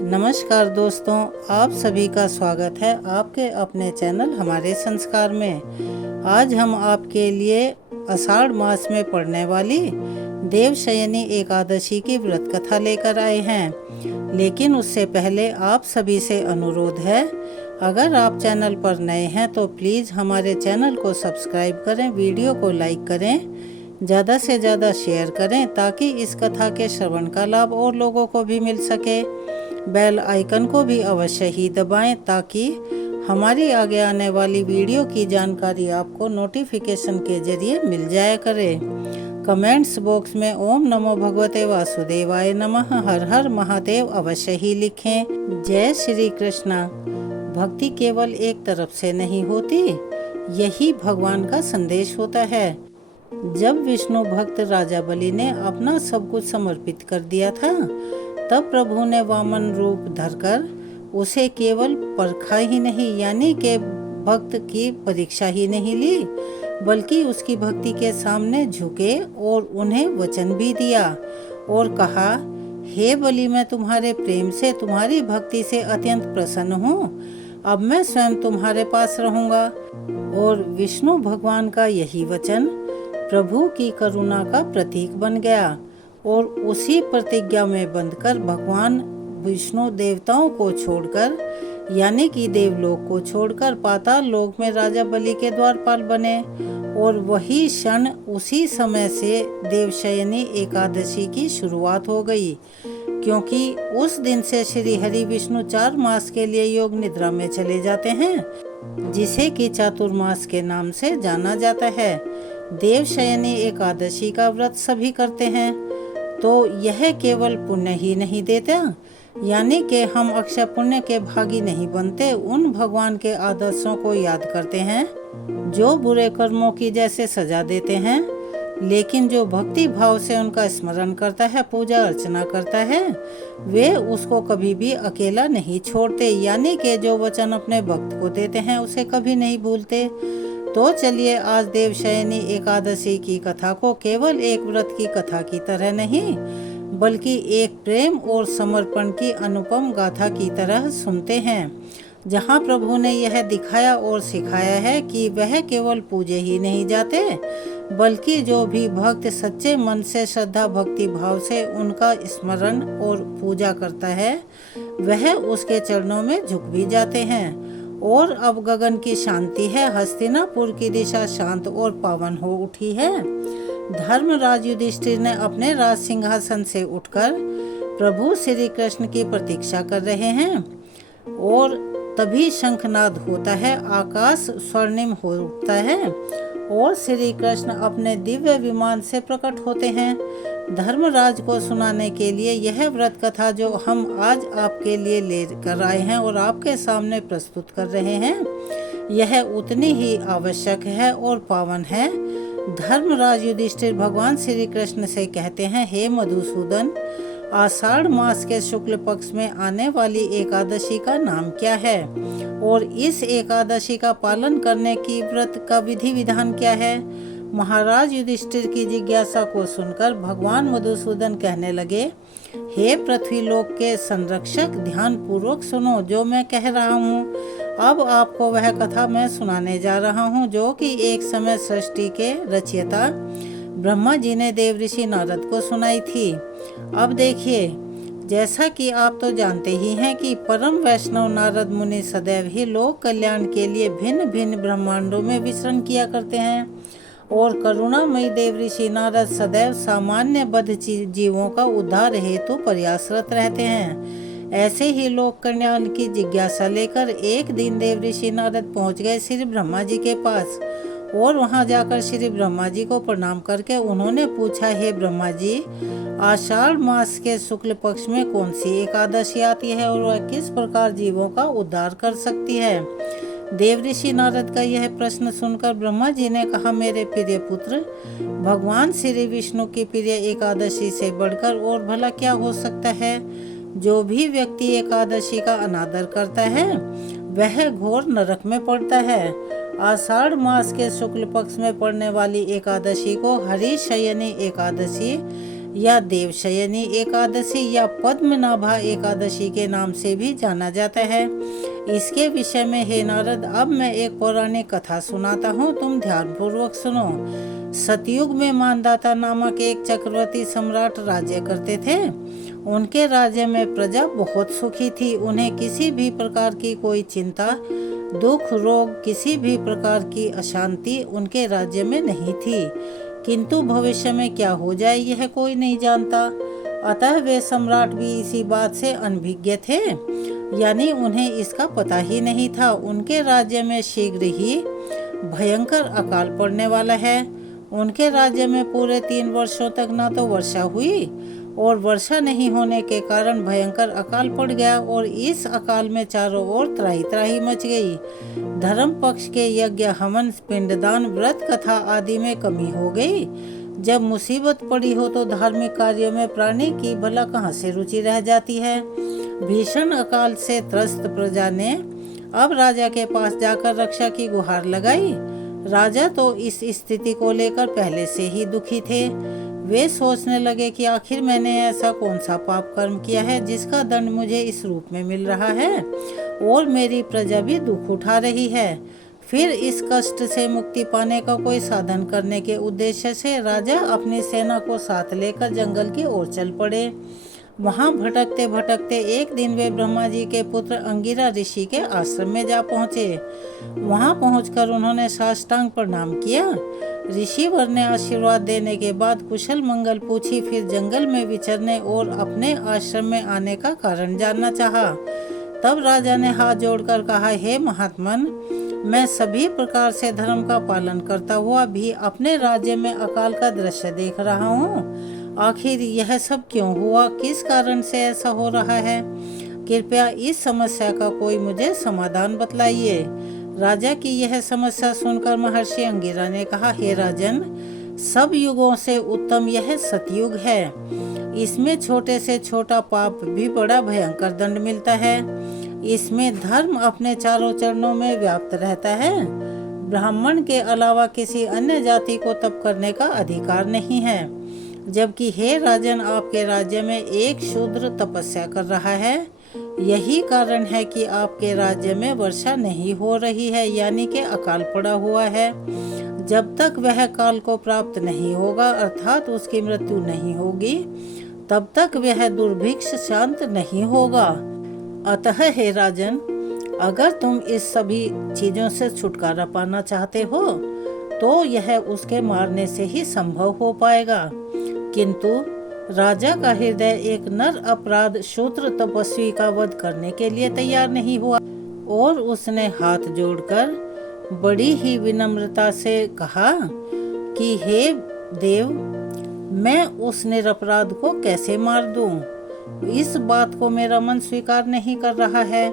नमस्कार दोस्तों, आप सभी का स्वागत है आपके अपने चैनल हमारे संस्कार में। आज हम आपके लिए आषाढ़ मास में पड़ने वाली देवशयनी एकादशी की व्रत कथा लेकर आए हैं। लेकिन उससे पहले आप सभी से अनुरोध है, अगर आप चैनल पर नए हैं तो प्लीज़ हमारे चैनल को सब्सक्राइब करें, वीडियो को लाइक करें, ज़्यादा से ज़्यादा शेयर करें ताकि इस कथा के श्रवण का लाभ और लोगों को भी मिल सके। बेल आइकन को भी अवश्य ही दबाएं ताकि हमारी आगे आने वाली वीडियो की जानकारी आपको नोटिफिकेशन के जरिए मिल जाया करे। कमेंट्स बॉक्स में ओम नमो भगवते वासुदेवाय नमः, हर हर महादेव अवश्य ही लिखें। जय श्री कृष्णा। भक्ति केवल एक तरफ से नहीं होती, यही भगवान का संदेश होता है। जब विष्णु भक्त राजा बलि ने अपना सब कुछ समर्पित कर दिया था, तब प्रभु ने वामन रूप धरकर उसे केवल परखा ही नहीं, यानी कि भक्त की परीक्षा ही नहीं ली, बल्कि उसकी भक्ति के सामने झुके और उन्हें वचन भी दिया और कहा, हे बलि, मैं तुम्हारे प्रेम से, तुम्हारी भक्ति से अत्यंत प्रसन्न हूँ। अब मैं स्वयं तुम्हारे पास रहूँगा। और विष्णु भगवान का यही वचन प्रभु की करुणा का प्रतीक बन गया और उसी प्रतिज्ञा में बंधकर भगवान विष्णु देवताओं को छोड़कर, यानी कि देवलोक को छोड़कर पाताल लोक में राजा बलि के द्वारपाल बने। और वही क्षण, उसी समय से देवशयनी एकादशी की शुरुआत हो गई, क्योंकि उस दिन से श्री हरि विष्णु 4 मास के लिए योग निद्रा में चले जाते हैं, जिसे कि चातुर्मास के नाम से जाना जाता है। देवशयनी एकादशी का व्रत सभी करते हैं, तो यह केवल पुण्य ही नहीं देता, यानी कि हम अक्षय पुण्य के भागी नहीं बनते, उन भगवान के आदर्शों को याद करते हैं जो बुरे कर्मों की जैसे सजा देते हैं, लेकिन जो भक्ति भाव से उनका स्मरण करता है, पूजा अर्चना करता है, वे उसको कभी भी अकेला नहीं छोड़ते, यानी कि जो वचन अपने भक्त को देते हैं उसे कभी नहीं भूलते। तो चलिए आज देवशयनी एकादशी की कथा को केवल एक व्रत की कथा की तरह नहीं, बल्कि एक प्रेम और समर्पण की अनुपम गाथा की तरह सुनते हैं, जहां प्रभु ने यह दिखाया और सिखाया है कि वह केवल पूजे ही नहीं जाते, बल्कि जो भी भक्त सच्चे मन से श्रद्धा भक्ति भाव से उनका स्मरण और पूजा करता है, वह उसके चरणों में झुक भी जाते हैं। और अब गगन की शांति है, हस्तिनापुर की दिशा शांत और पावन हो उठी है। धर्मराज युधिष्ठिर ने अपने राज सिंहासन से उठकर प्रभु श्री कृष्ण की प्रतीक्षा कर रहे हैं और तभी शंखनाद होता है, आकाश स्वर्णिम हो उठता है और श्री कृष्ण अपने दिव्य विमान से प्रकट होते हैं। धर्मराज को सुनाने के लिए यह व्रत कथा जो हम आज आपके लिए लेकर आए हैं और आपके सामने प्रस्तुत कर रहे हैं, यह उतनी ही आवश्यक है और पावन है। धर्मराज युधिष्ठिर भगवान श्री कृष्ण से कहते हैं, हे मधुसूदन, आषाढ़ मास के शुक्ल पक्ष में आने वाली एकादशी का नाम क्या है और इस एकादशी का पालन करने की व्रत का विधि विधान क्या है। महाराज युधिष्ठिर की जिज्ञासा को सुनकर भगवान मधुसूदन कहने लगे, हे पृथ्वीलोक के संरक्षक, ध्यान पूर्वक सुनो जो मैं कह रहा हूँ। अब आपको वह कथा मैं सुनाने जा रहा हूँ जो कि एक समय सृष्टि के रचयिता ब्रह्मा जी ने देव ऋषि नारद को सुनाई थी। अब देखिए, जैसा कि आप तो जानते ही हैं कि परम वैष्णव नारद मुनि सदैव ही लोक कल्याण के लिए भिन्न भिन्न ब्रह्मांडों में विचरण किया करते हैं और करुणामयी देव ऋषि नारद सदैव सामान्य बद्ध जीवों का उद्धार हेतु प्रयासरत रहते हैं। ऐसे ही लोक कल्याण की जिज्ञासा लेकर एक दिन देव ऋषि नारद पहुंच गए श्री ब्रह्मा जी के पास और वहां जाकर श्री ब्रह्मा जी को प्रणाम करके उन्होंने पूछा, हे ब्रह्मा जी, आषाढ़ मास के शुक्ल पक्ष में कौन सी एकादशी आती है और वह किस प्रकार जीवों का उद्धार कर सकती है। देव ऋषि नारद का यह प्रश्न सुनकर ब्रह्मा जी ने कहा, मेरे प्रिय पुत्र, भगवान श्री विष्णु की प्रिय एकादशी से बढ़कर और भला क्या हो सकता है। जो भी व्यक्ति एकादशी का अनादर करता है वह घोर नरक में पड़ता है। आषाढ़ मास के शुक्ल पक्ष में पड़ने वाली एकादशी को हरिशयनी एकादशी या देवशयनी एकादशी या पद्मनाभा एकादशी के नाम से भी जाना जाता है। इसके विषय में हे नारद, अब मैं एक पौराणिक कथा सुनाता हूँ, तुम ध्यानपूर्वक सुनो। सतयुग में मानदाता नामक एक चक्रवर्ती सम्राट राज्य करते थे। उनके राज्य में प्रजा बहुत सुखी थी। उन्हें किसी भी प्रकार की कोई चिंता, दुख, रोग, किसी भी प्रकार की अशांति उनके राज्य में नहीं थी। किंतु भविष्य में क्या हो जाए यह कोई नहीं जानता। अतः वे सम्राट भी इसी बात से अनभिज्ञ थे, यानी उन्हें इसका पता ही नहीं था। उनके राज्य में शीघ्र ही भयंकर अकाल पड़ने वाला है। उनके राज्य में पूरे 3 वर्षों तक ना तो वर्षा हुई और वर्षा नहीं होने के कारण भयंकर अकाल पड़ गया और इस अकाल में चारों ओर त्राही त्राही मच गई। धर्म पक्ष के यज्ञ, हवन, पिंडदान, व्रत कथा आदि में कमी हो गई। जब मुसीबत पड़ी हो तो धार्मिक कार्यों में प्राणी की भला कहाँ से रुचि रह जाती है। भीषण अकाल से त्रस्त प्रजा ने अब राजा के पास जाकर रक्षा की गुहार लगाई। राजा तो इस स्थिति को लेकर पहले से ही दुखी थे। वे सोचने लगे कि आखिर मैंने ऐसा कौन सा पाप कर्म किया है जिसका दंड मुझे इस रूप में मिल रहा है और मेरी प्रजा भी दुख उठा रही है। फिर इस कष्ट से मुक्ति पाने का कोई साधन करने के उद्देश्य से राजा अपनी सेना को साथ लेकर जंगल की ओर चल पड़े। वहां भटकते भटकते एक दिन वे ब्रह्मा जी के पुत्र अंगिरा ऋषि के आश्रम में जा पहुँचे। वहां पहुंचकर उन्होंने साष्टांग प्रणाम किया। ऋषिवर ने आशीर्वाद देने के बाद कुशल मंगल पूछी। फिर जंगल में विचरने और अपने आश्रम में आने का कारण जानना चाहा। तब राजा ने हाथ जोड़कर कहा, हे महात्मन, मैं सभी प्रकार से धर्म का पालन करता हुआ भी अपने राज्य में अकाल का दृश्य देख रहा हूँ। आखिर यह सब क्यों हुआ? किस कारण से ऐसा हो रहा है? कृपया इस समस्या का कोई मुझे समाधान बतलाइए। राजा की यह समस्या सुनकर महर्षि अंगिरा ने कहा, हे राजन, सब युगों से उत्तम यह सतयुग है। इसमें छोटे से छोटा पाप भी बड़ा भयंकर दंड मिलता है। इसमें धर्म अपने चारों चरणों में व्याप्त रहता है। ब्राह्मण के अलावा किसी अन्य जाति को तप करने का अधिकार नहीं है। जबकि हे राजन, आपके राज्य में एक शूद्र तपस्या कर रहा है। यही कारण है कि आपके राज्य में वर्षा नहीं हो रही है, यानी कि अकाल पड़ा हुआ है। जब तक वह काल को प्राप्त नहीं होगा, अर्थात उसकी मृत्यु नहीं होगी, तब तक वह दुर्भिक्ष शांत नहीं होगा। अतः हे राजन, अगर तुम इस सभी चीजों से छुटकारा पाना चाहते हो तो यह उसके मारने से ही संभव हो पाएगा। किंतु राजा का हृदय एक नर अपराध शूद्र तपस्वी का वध करने के लिए तैयार नहीं हुआ और उसने हाथ जोड़कर बड़ी ही विनम्रता से कहा कि हे देव, मैं उस निरपराध को कैसे मार दूं? इस बात को मेरा मन स्वीकार नहीं कर रहा है।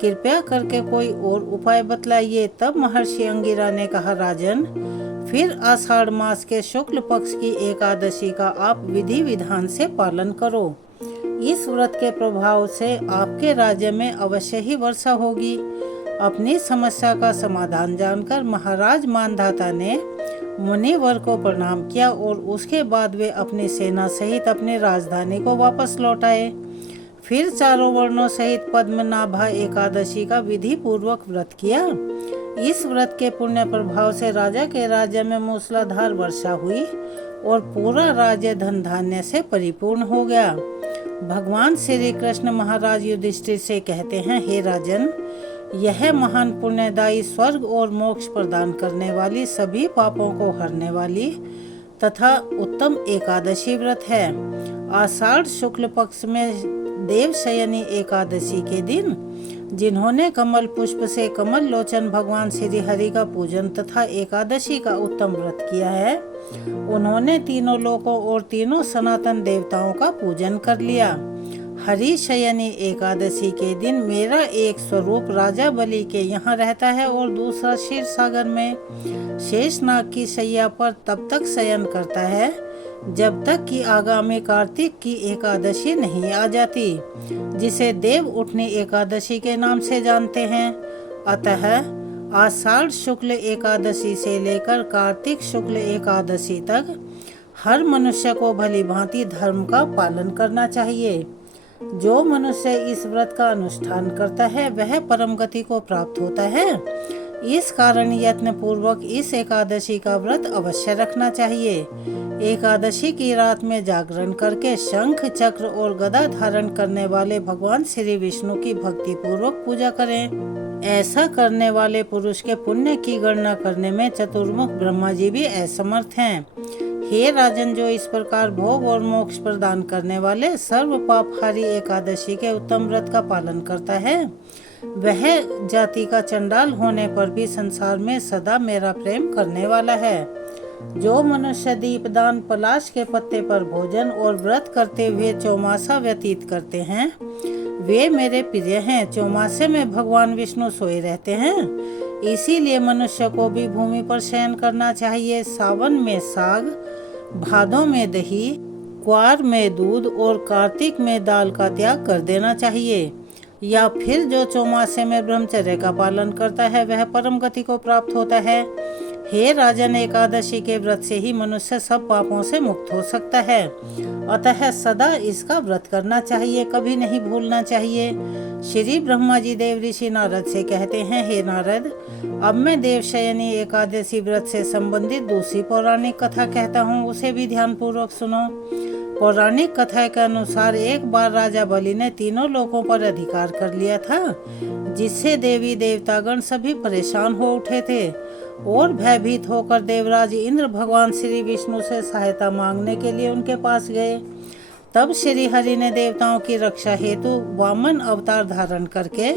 कृपया करके कोई और उपाय बतलाइए। तब महर्षि अंगिरा ने कहा, राजन, फिर आषाढ़ मास के शुक्ल पक्ष की एकादशी का आप विधि विधान से पालन करो। इस व्रत के प्रभाव से आपके राज्य में अवश्य ही वर्षा होगी। अपनी समस्या का समाधान जानकर महाराज मानधाता ने मुनिवर को प्रणाम किया और उसके बाद वे अपनी सेना सहित अपनी राजधानी को वापस लौट आए। फिर चारों वर्णों सहित पद्मनाभा एकादशी का विधि पूर्वक व्रत किया। इस व्रत के पुण्य प्रभाव से राजा के राज्य में मूसलाधार वर्षा हुई और पूरा राज्य धन धान्य से परिपूर्ण हो गया। भगवान श्री कृष्ण महाराज युधिष्ठिर से कहते हैं, हे राजन, यह महान पुण्यदायी, स्वर्ग और मोक्ष प्रदान करने वाली, सभी पापों को हरने वाली तथा उत्तम एकादशी व्रत है। आषाढ़ शुक्ल पक्ष में देवशयनी एकादशी के दिन जिन्होंने कमल पुष्प से कमल लोचन भगवान श्री हरि का पूजन तथा एकादशी का उत्तम व्रत किया है, उन्होंने तीनों लोकों और तीनों सनातन देवताओं का पूजन कर लिया। हरिशयनी एकादशी के दिन मेरा एक स्वरूप राजा बलि के यहाँ रहता है और दूसरा क्षीर सागर में शेषनाग की शैया पर तब तक शयन करता है जब तक कि आगामी कार्तिक की एकादशी नहीं आ जाती, जिसे देव उठनी एकादशी के नाम से जानते हैं। अतः आषाढ़ शुक्ल एकादशी से लेकर कार्तिक शुक्ल एकादशी तक हर मनुष्य को भली भांति धर्म का पालन करना चाहिए। जो मनुष्य इस व्रत का अनुष्ठान करता है वह परम गति को प्राप्त होता है। इस कारण यत्न पूर्वक इस एकादशी का व्रत अवश्य रखना चाहिए। एकादशी की रात में जागरण करके शंख, चक्र और गदा धारण करने वाले भगवान श्री विष्णु की भक्ति पूर्वक पूजा करें। ऐसा करने वाले पुरुष के पुण्य की गणना करने में चतुर्मुख ब्रह्मा जी भी असमर्थ हैं। हे राजन, जो इस प्रकार भोग और मोक्ष प्रदान करने वाले सर्व पापहारी एकादशी के उत्तम व्रत का पालन करता है, वह जाति का चंडाल होने पर भी संसार में सदा मेरा प्रेम करने वाला है। जो मनुष्य दीपदान, पलाश के पत्ते पर भोजन और व्रत करते हुए चौमासा व्यतीत करते हैं, वे मेरे प्रिय हैं। चौमासे में भगवान विष्णु सोए रहते हैं, इसीलिए मनुष्य को भी भूमि पर शयन करना चाहिए। सावन में साग, भादों में दही, क्वार में दूध और कार्तिक में दाल का त्याग कर देना चाहिए। या फिर जो चौमासे में ब्रह्मचर्य का पालन करता है वह परम गति को प्राप्त होता है। हे राजन, एकादशी के व्रत से ही मनुष्य सब पापों से मुक्त हो सकता है, अतः सदा इसका व्रत करना चाहिए, कभी नहीं भूलना चाहिए। श्री ब्रह्मा जी देव ऋषि नारद से कहते हैं, हे नारद, अब मैं देवशयनी एकादशी व्रत से संबंधित दूसरी पौराणिक कथा कहता हूँ, उसे भी ध्यान पूर्वक सुनो। पौराणिक कथा के अनुसार एक बार राजा बलि ने तीनों लोकों पर अधिकार कर लिया था, जिससे देवी देवतागण सभी परेशान हो उठे थे और भयभीत होकर देवराज इंद्र भगवान श्री विष्णु से सहायता मांगने के लिए उनके पास गए। तब श्री हरि ने देवताओं की रक्षा हेतु वामन अवतार धारण करके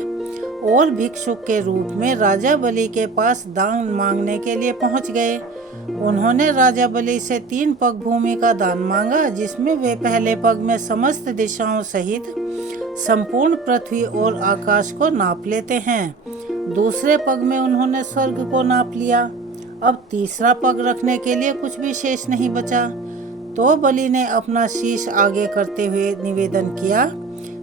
और भिक्षुक के रूप में राजा बलि के पास दान मांगने के लिए पहुंच गए। उन्होंने राजा बलि से 3 पग भूमि का दान मांगा, जिसमें वे पहले पग में समस्त दिशाओं सहित संपूर्ण पृथ्वी और आकाश को नाप लेते हैं। दूसरे पग में उन्होंने स्वर्ग को नाप लिया। अब तीसरा पग रखने के लिए कुछ भी शेष नहीं बचा। तो बलि ने अपना शीश आगे करते हुए निवेदन किया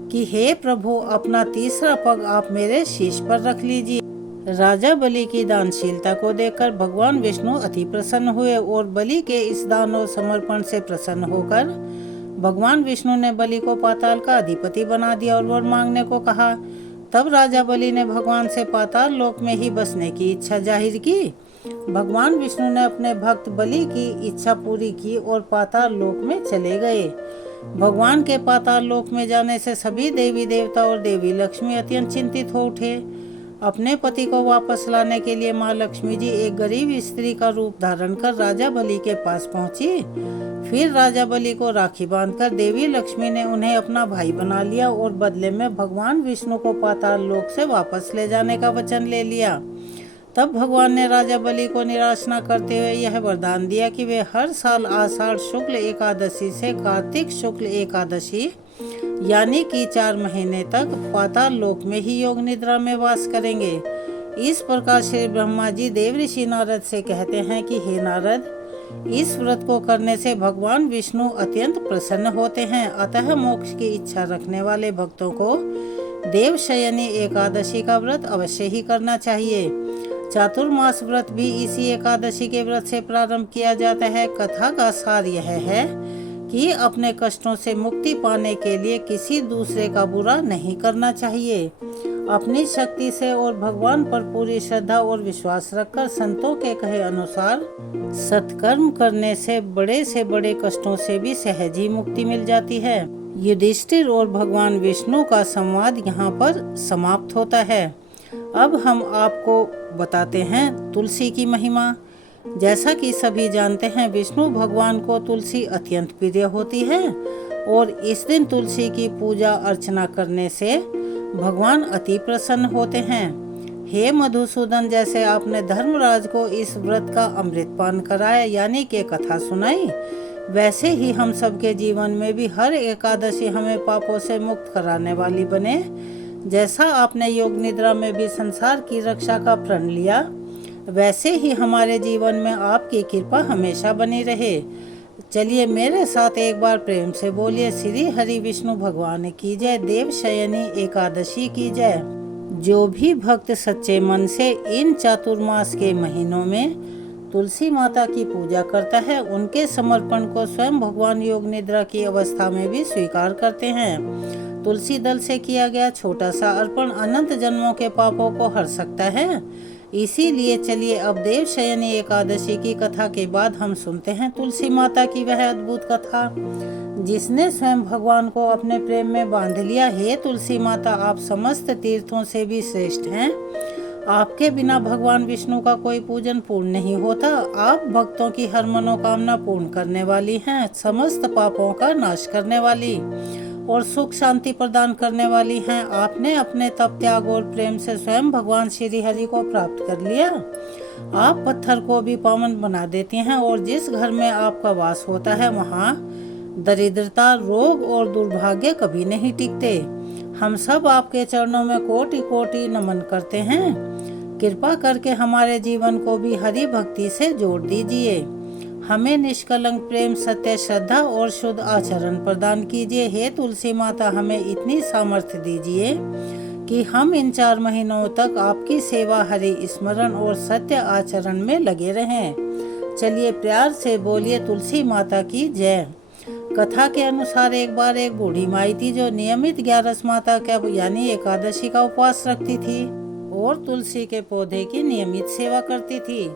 कि हे प्रभु, अपना तीसरा पग आप मेरे शीश पर रख लीजिए। राजा बलि की दानशीलता को देखकर भगवान विष्णु अति प्रसन्न हुए और बलि के इस दान और समर्पण से प्रसन्न होकर भगवान विष्णु ने बलि को पाताल का अधिपति बना दिया और वर मांगने को कहा। तब राजा बलि ने भगवान से पाताल लोक में ही बसने की इच्छा जाहिर की। भगवान विष्णु ने अपने भक्त बलि की इच्छा पूरी की और पाताल लोक में चले गए। भगवान के पाताल लोक में जाने से सभी देवी देवता और देवी लक्ष्मी अत्यंत चिंतित हो उठे। अपने पति को वापस लाने के लिए माँ लक्ष्मी जी एक गरीब स्त्री का रूप धारण कर राजा बलि के पास पहुंची। फिर राजा बलि को राखी बांधकर देवी लक्ष्मी ने उन्हें अपना भाई बना लिया और बदले में भगवान विष्णु को पाताल लोक से वापस ले जाने का वचन ले लिया। तब भगवान ने राजा बलि को निराश न करते हुए यह वरदान दिया कि वे हर साल आषाढ़ शुक्ल एकादशी से कार्तिक शुक्ल एकादशी यानी कि 4 महीने तक पाताल लोक में ही योग निद्रा में वास करेंगे। इस प्रकार श्री ब्रह्मा जी देव ऋषि नारद से कहते हैं कि हे नारद, इस व्रत को करने से भगवान विष्णु अत्यंत प्रसन्न होते हैं, अतः मोक्ष की इच्छा रखने वाले भक्तों को देवशयनी एकादशी का व्रत अवश्य ही करना चाहिए। चातुर्मास व्रत भी इसी एकादशी के व्रत से प्रारंभ किया जाता है। कथा का सार यह है कि अपने कष्टों से मुक्ति पाने के लिए किसी दूसरे का बुरा नहीं करना चाहिए। अपनी शक्ति से और भगवान पर पूरी श्रद्धा और विश्वास रखकर संतों के कहे अनुसार सत्कर्म करने से बड़े कष्टों से भी सहज ही मुक्ति मिल जाती है। युधिष्ठिर और भगवान विष्णु का संवाद यहाँ पर समाप्त होता है। अब हम आपको बताते हैं तुलसी की महिमा। जैसा कि सभी जानते हैं, विष्णु भगवान को तुलसी अत्यंत प्रिय होती है और इस दिन तुलसी की पूजा अर्चना करने से भगवान अति प्रसन्न होते हैं। हे मधुसूदन, जैसे आपने धर्मराज को इस व्रत का अमृत पान कराया यानी कि कथा सुनाई, वैसे ही हम सबके जीवन में भी हर एकादशी हमें पापों से मुक्त कराने वाली बने। जैसा आपने योग निद्रा में भी संसार की रक्षा का प्रण लिया, वैसे ही हमारे जीवन में आपकी कृपा हमेशा बनी रहे। चलिए मेरे साथ एक बार प्रेम से बोलिए, श्री हरि विष्णु भगवान की जय, देवशयनी एकादशी की जय। जो भी भक्त सच्चे मन से इन चातुर्मास के महीनों में तुलसी माता की पूजा करता है, उनके समर्पण को स्वयं भगवान योग निद्रा की अवस्था में भी स्वीकार करते हैं। तुलसी दल से किया गया छोटा सा अर्पण अनंत जन्मों के पापों को हर सकता है। इसीलिए चलिए अब देवशयनी एकादशी की कथा के बाद हम सुनते हैं तुलसी माता की वह अद्भुत कथा जिसने स्वयं भगवान को अपने प्रेम में बांध लिया। हे तुलसी माता, आप समस्त तीर्थों से भी श्रेष्ठ हैं। आपके बिना भगवान विष्णु का कोई पूजन पूर्ण नहीं होता। आप भक्तों की हर मनोकामना पूर्ण करने वाली हैं, समस्त पापों का नाश करने वाली और सुख शांति प्रदान करने वाली हैं। आपने अपने तप, त्याग और प्रेम से स्वयं भगवान श्री हरि को प्राप्त कर लिया। आप पत्थर को भी पावन बना देती हैं और जिस घर में आपका वास होता है वहाँ दरिद्रता, रोग और दुर्भाग्य कभी नहीं टिकते। हम सब आपके चरणों में कोटि कोटि नमन करते हैं। कृपा करके हमारे जीवन को भी हरि भक्ति से जोड़ दीजिए। हमें निष्कलंक प्रेम, सत्य, श्रद्धा और शुद्ध आचरण प्रदान कीजिए। हे तुलसी माता, हमें इतनी सामर्थ्य दीजिए कि हम इन 4 महीनों तक आपकी सेवा, हरि स्मरण और सत्य आचरण में लगे रहें। चलिए प्यार से बोलिए तुलसी माता की जय। कथा के अनुसार एक बार एक बूढ़ी माई थी जो नियमित 11 माता का यानी एकादशी का उपवास रखती थी और तुलसी के पौधे की नियमित सेवा करती थी।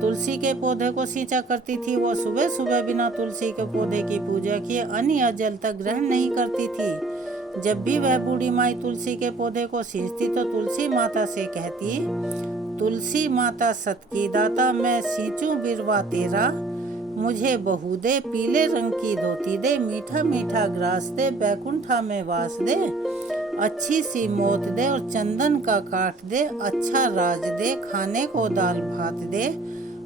तुलसी के पौधे को सींचा करती थी। वो सुबह सुबह बिना तुलसी के पौधे की पूजा किए अन्न या जल तक ग्रहण नहीं करती थी। जब भी वह बूढ़ी माई तुलसी के पौधे को सींचती तो तुलसी माता से कहती, तुलसी माता सत की दाता, मैं सींचूं बिरवा तेरा, मुझे बहू दे, पीले रंग की धोती दे, मीठा मीठा ग्रास दे, बैकुंठा में वास दे, अच्छी सी मोत दे और चंदन का काठ दे, अच्छा राज दे, खाने को दाल भात दे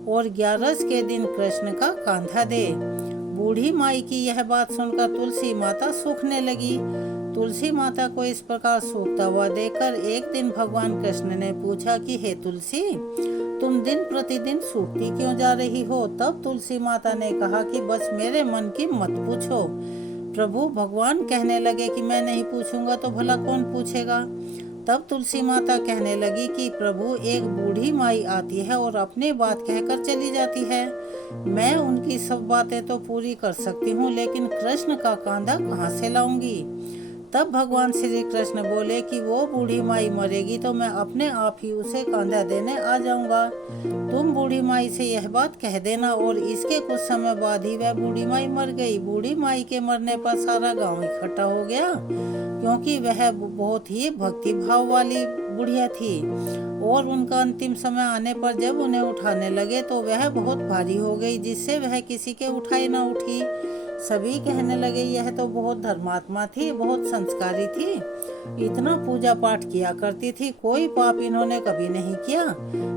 और 11 के दिन कृष्ण का कांधा दे। बूढ़ी माई की यह बात सुनकर तुलसी माता सूखने लगी। तुलसी माता को इस प्रकार सूखता हुआ देखकर एक दिन भगवान कृष्ण ने पूछा कि हे तुलसी, तुम दिन प्रतिदिन सूखती क्यों जा रही हो? तब तुलसी माता ने कहा कि बस मेरे मन की मत पूछो। प्रभु भगवान कहने लगे कि मैं नहीं पूछूंगा तो भला कौन पूछेगा? तब तुलसी माता कहने लगी कि प्रभु, एक बूढ़ी माई आती है और अपनी बात कहकर चली जाती है। मैं उनकी सब बातें तो पूरी कर सकती हूँ, लेकिन कृष्ण का कांधा कहाँ से लाऊंगी? तब भगवान श्री कृष्ण बोले कि वो बूढ़ी माई मरेगी तो मैं अपने आप ही उसे कांधा देने आ जाऊंगा। तुम बूढ़ी माई से यह बात कह देना। और इसके कुछ समय बाद ही वह बूढ़ी माई मर गई। बूढ़ी माई के मरने पर सारा गांव इकट्ठा हो गया, क्योंकि वह बहुत ही भक्ति भाव वाली बुढ़िया थी और उनका अंतिम समय आने पर जब उन्हें उठाने लगे तो वह बहुत भारी हो गई, जिससे वह किसी के उठाए न उठी। सभी कहने लगे यह तो बहुत धर्मात्मा थी, बहुत संस्कारी थी, इतना पूजा पाठ किया करती थी, कोई पाप इन्होंने कभी नहीं किया,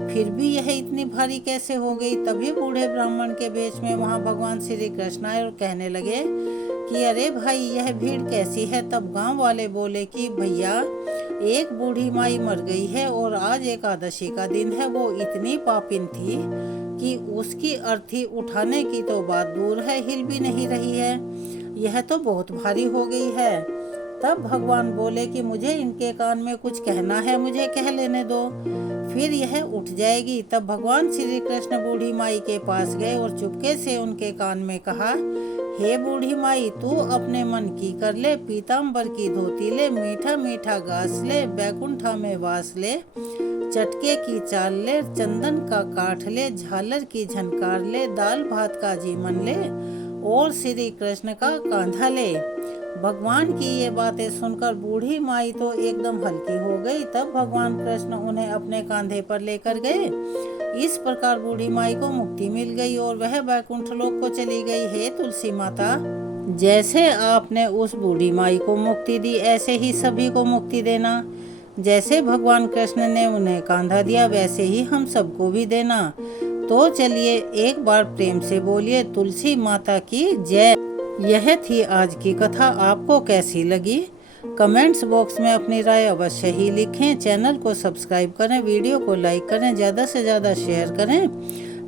फिर भी यह इतनी भारी कैसे हो गई? तभी बूढ़े ब्राह्मण के बीच में वहाँ भगवान श्री कृष्ण आए और कहने लगे कि अरे भाई, यह भीड़ कैसी है? तब गांव वाले बोले कि भैया, एक बूढ़ी माई मर गई है और आज एकादशी का दिन है। वो इतनी पापिन थी कि उसकी अर्थी उठाने की तो बात दूर है, हिल भी नहीं रही है। यह तो बहुत भारी हो गई है। तब भगवान बोले कि मुझे इनके कान में कुछ कहना है, मुझे कह लेने दो, फिर यह उठ जाएगी। तब भगवान श्री कृष्ण बूढ़ी माई के पास गए और चुपके से उनके कान में कहा, हे बूढ़ी माई, तू अपने मन की कर ले, पीताम्बर की धोती ले, मीठा मीठा घास ले, बैकुंठा में वास ले, चटके की चाल ले, चंदन का काठ ले, झालर की झनकार ले, दाल भात का जीवन ले और श्री कृष्ण का कांधा ले। भगवान की ये बातें सुनकर बूढ़ी माई तो एकदम हल्की हो गई। तब भगवान कृष्ण उन्हें अपने कांधे पर लेकर गए। इस प्रकार बूढ़ी माई को मुक्ति मिल गई और वह बैकुंठ लोक को चली गई। हे तुलसी माता, जैसे आपने उस बूढ़ी माई को मुक्ति दी, ऐसे ही सभी को मुक्ति देना। जैसे भगवान कृष्ण ने उन्हें कांधा दिया, वैसे ही हम सबको भी देना। तो चलिए एक बार प्रेम से बोलिए तुलसी माता की जय। यह थी आज की कथा। आपको कैसी लगी? कमेंट्स बॉक्स में अपनी राय अवश्य ही लिखें। चैनल को सब्सक्राइब करें, वीडियो को लाइक करें, ज़्यादा से ज़्यादा शेयर करें,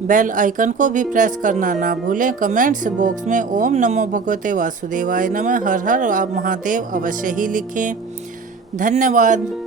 बेल आइकन को भी प्रेस करना ना भूलें। कमेंट्स बॉक्स में ओम नमो भगवते वासुदेवाय नमः, हर हर महादेव अवश्य ही लिखें। धन्यवाद।